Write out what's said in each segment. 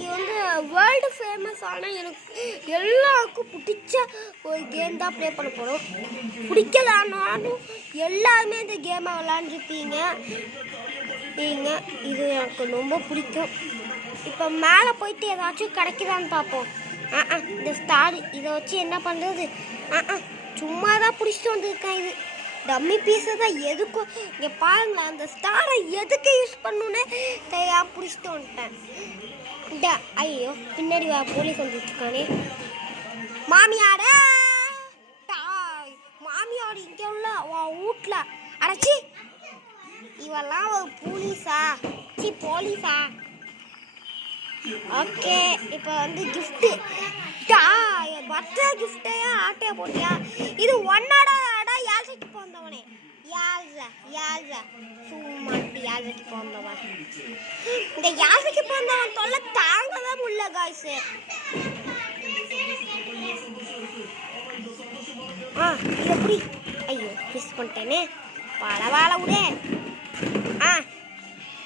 இது வந்து world famous ஆனால் எனக்கு எல்லாருக்கும் பிடிச்ச ஒரு கேம் தான் ப்ளே பண்ண போகிறோம். பிடிக்கலான்னாலும் எல்லாருமே இந்த கேமை விளாண்டுருப்பீங்க. இது எனக்கு ரொம்ப பிடிக்கும். இப்போ மேலே போயிட்டு ஏதாச்சும் கிடைக்குதான்னு பார்ப்போம். இந்த ஸ்டார் இதை வச்சு என்ன பண்ணுறது? சும்மா தான் பிடிச்சிட்டு வந்திருக்கேன். இது டம்மி பீஸை தான் எதுக்கும் இங்கே பாருங்களேன். அந்த ஸ்டாரை எதுக்கு யூஸ் பண்ணணுன்னு தெரியாம பிடிச்சிட்டு வந்துட்டேன். இந்த ஐயோ பின்னாடி போலீஸ் வந்துட்டுருக்கானே. மாமியார மாமியார் இங்கே உள்ள வீட்டில் அடைச்சி இவெல்லாம் ஒரு போலீஸா? ஓகே, இப்போ வந்து கிஃப்ட்டு பர்த்டே கிஃப்ட்டையா ஆட்டையா போட்டியா? இது ஒன்னாடா யாழ்சைக்கு போந்தவனே. சும்மாட்டி யாழ்சைக்கு போந்தவன். இந்த யாழ்சைக்கு போந்தவன் தொல்லை தாங்கதான் முடியல காய்ஸ். இது எப்படி? ஐயோ மிஸ் பண்ணிட்டேனே. வாழ விடு.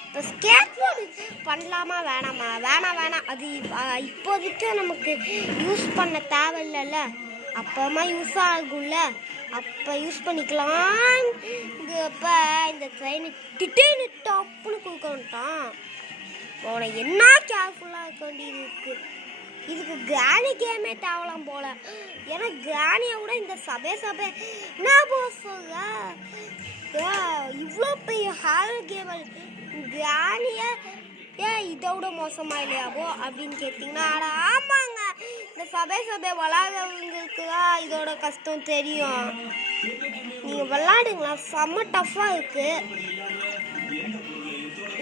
இப்போ ஸ்கேட் போர்டு பண்ணலாமா வேணாமா? வேணாம். அது இப்போதைக்கு நமக்கு யூஸ் பண்ண தேவையில்லைல்ல. அப்புறமா யூஸ் ஆகும்ல, அப்போ யூஸ் பண்ணிக்கலாம். இப்போ இந்த ட்ரெயின் திடீர்னு டப்புன்னு கொடுக்கட்டான். உன என்ன கேர்ஃபுல்லாக இருக்க வேண்டியது இருக்குது. இதுக்கு கிராணி கேமே தேவலாம் போல. ஏன்னா கிராணியை விட இந்த சபை என்ன சொல்ல இவ்வளோ பெரிய ஹாரர் கேம் கிராணியை இதோட மோசமா இல்லையாவோ அப்படின்னு கேட்டிங்கன்னா, ஆமாங்க, இந்த சபை விளாடுறவங்களுக்கு தான் இதோட கஷ்டம் தெரியும். நீங்கள் விளாடுங்களா, செம்ம டஃப்பாக இருக்குது.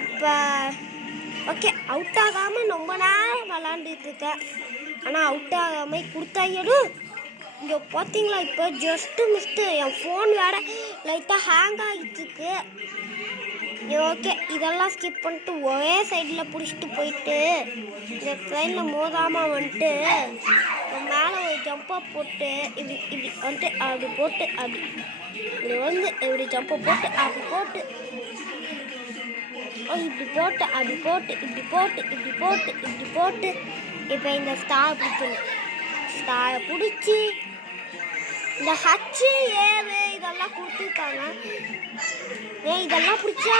இப்போ ஓகே, அவுட் ஆகாமல் ரொம்ப நேரம் விளாண்டுட்டு இருக்கேன். ஆனால் அவுட் ஆகாமல் கொடுத்தாயிடும். இங்கே பார்த்தீங்களா, இப்போ ஜஸ்ட்டு மிஸ்ட்டு என் ஃபோன் வேறு லைட்டாக ஹேங் ஆகிட்டுருக்கு. ஓகே, இதெல்லாம் ஸ்கிப் பண்ணிட்டு ஒரே சைடில் பிடிச்சிட்டு போயிட்டு இந்த ட்ரெயினில் மோதாமல் வந்துட்டு மேலே ஒரு ஜம்பை போட்டு இப்படி வந்துட்டு அப்படி போட்டு இப்படி வந்து இப்படி ஜம்பை போட்டு அப்படி போட்டு இப்படி போட்டு இப்போ இந்த ஸ்டார் பிடிக்கணும். ஸ்டாரை பிடிச்சி இந்த ஹச்சு ஏவு இதெல்லாம் கொடுத்துருக்காங்க. இதெல்லாம் பிடிச்சா